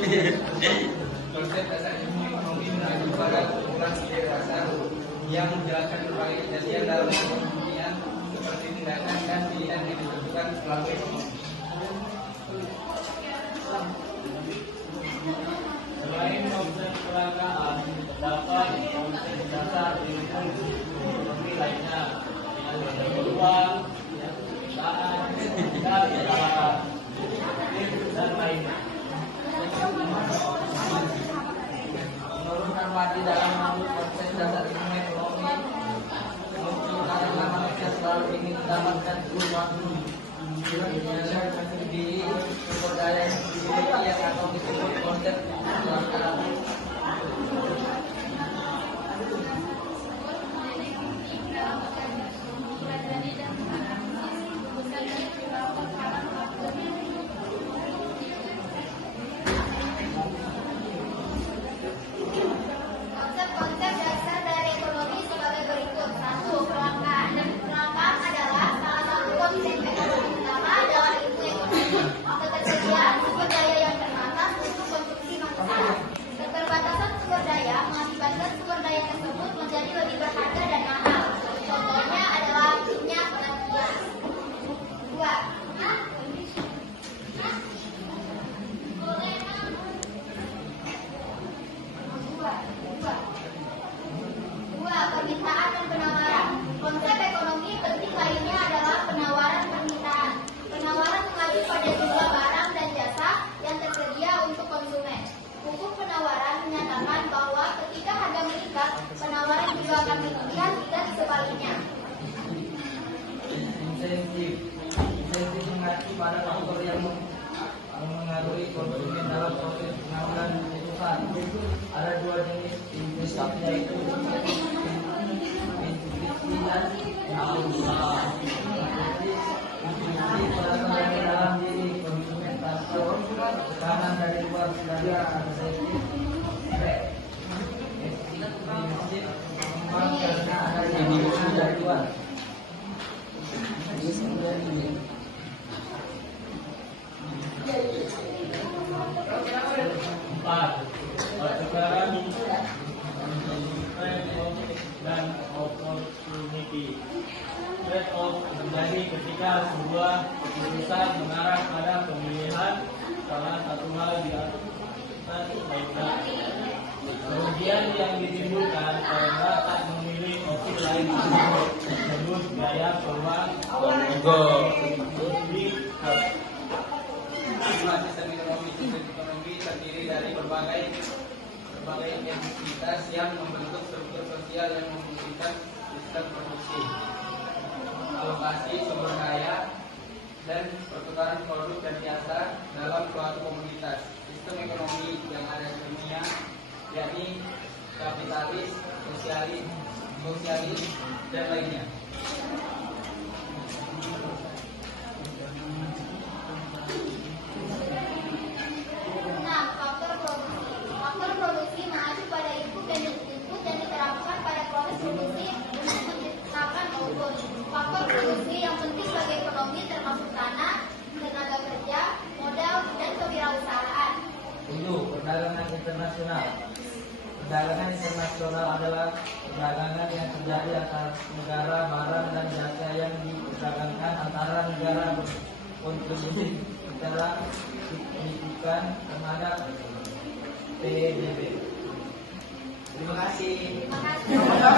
Konsep dasar ilmu ekonomi mengacu pada kumpulan ide dasar yang menjelaskan berbagai kejadian dalam kemudian seperti tindakan dan pilihan yang ditentukan melalui ekonomi. Selain konsep perangkaan, terdapat konsep dasar ilmu ekonomi lainnya yang beruang, perusahaan, dan usaha, dan lainnya. Menurut Narwadi dalam konsep dasar ilmu ekonomi muncul karena manusia selalu ingin mendapatkan peluang di sumber daya yang dimiliki yang atau disebut konsep kelangkaan. Konsep-konsep dasar dari ekonomi sebagai berikut. 1. Kelangkaan. Kelangkaan adalah salah satu konsep ekonomi utama dalam ilmu ekonomi. Ketersediaan sumber daya yang terbatas untuk konsumsi manusia. Keterbatasan sumber daya mengakibatkan sumber daya tersebut menjadi lebih berharga dan mahal. Contohnya adalah minyak dan gas. 2. Permintaan dan penawaran. Konsep ekonomi penting lainnya adalah penawaran permintaan. Penawaran mengacu pada jumlah barang dan jasa yang tersedia untuk konsumen. Hukum penawaran menyatakan bahwa ketika harga meningkat, penawaran juga akan meningkat dan sebaliknya. Insentif. Insentif mengacu pada faktor yang mengaruhi konsumen dalam proses pengambilan keputusan. Ada dua jenis insentif, yaitu insentif dalam diri konsumen atau tekanan dari luar sedangkan insentif memang karena adanya tekanan dari luar. Empat, pertukaran dan opportunity. Trade-off terjadi ketika sebuah keputusan mengarah pada pemilihan salah satu hal di atas lainnya. Kerugian yang ditimbulkan karena tak memilih opsi lain disebut gaya peluang di Sistem ekonomi terdiri dari berbagai entitas yang membentuk struktur sosial yang memungkinkan sistem produksi, alokasi sumber daya, dan pertukaran produk dan jasa dalam suatu komunitas. Sistem ekonomi yang ada di dunia yakni kapitalis, sosialis, dan lainnya. Faktor produksi. Faktor produksi mengacu pada input yang diterapkan pada proses produksi untuk menciptakan output. Faktor produksi yang penting bagi ekonomi termasuk tanah, tenaga kerja, modal, dan kewirausahaan. 7. Perdagangan internasional. Perdagangan internasional adalah perdagangan yang terjadi antara negara, barang dan jasa yang diperdagangkan antara negara berkontribusi secara signifikan terhadap PDB. Terima kasih. Terima kasih.